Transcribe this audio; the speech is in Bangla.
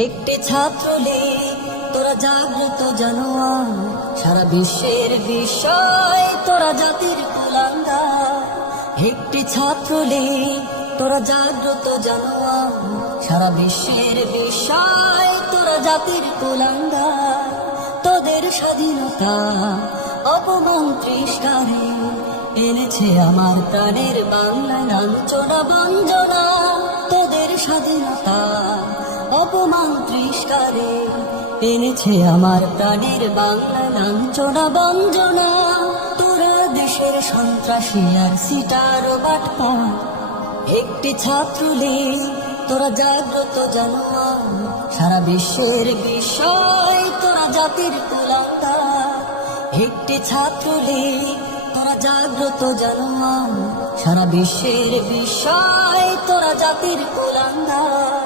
একটি ছাত্রলীগ তোরা জাগ্রত জানোয়ার, সারা বিশ্বের বিষয় তোরা জাতির কুলাঙ্গার। একটি ছাত্রলীগ তোরা জাগ্রত জানোয়ার, সারা বিশ্বের বিষয় তোরা জাতির কুলাঙ্গার। তোদের স্বাধীনতা অপমান তৃষ্ণারে এনেছে আমার প্রাণের বাংলা লাঞ্ছনা বঞ্জনা। তোদের স্বাধীনতা অপমান তৃষ্ণারে এনেছে আমার প্রাণের বাংলা লাঞ্ছনা বঞ্জনা। তোরা দেশের সন্ত্রাসী আর সিটার বাটপা, একটি ছাত্রলীগ তোরা জাগ্রত জানোয়ার, সারা বিশ্বের বিষয় তোরা জাতির কুলাঙ্গার। একটি ছাত্রলীগ তোরা জাগ্রত জানোয়ার, সারা বিশ্বের বিষয় তোরা জাতির কুলাঙ্গার।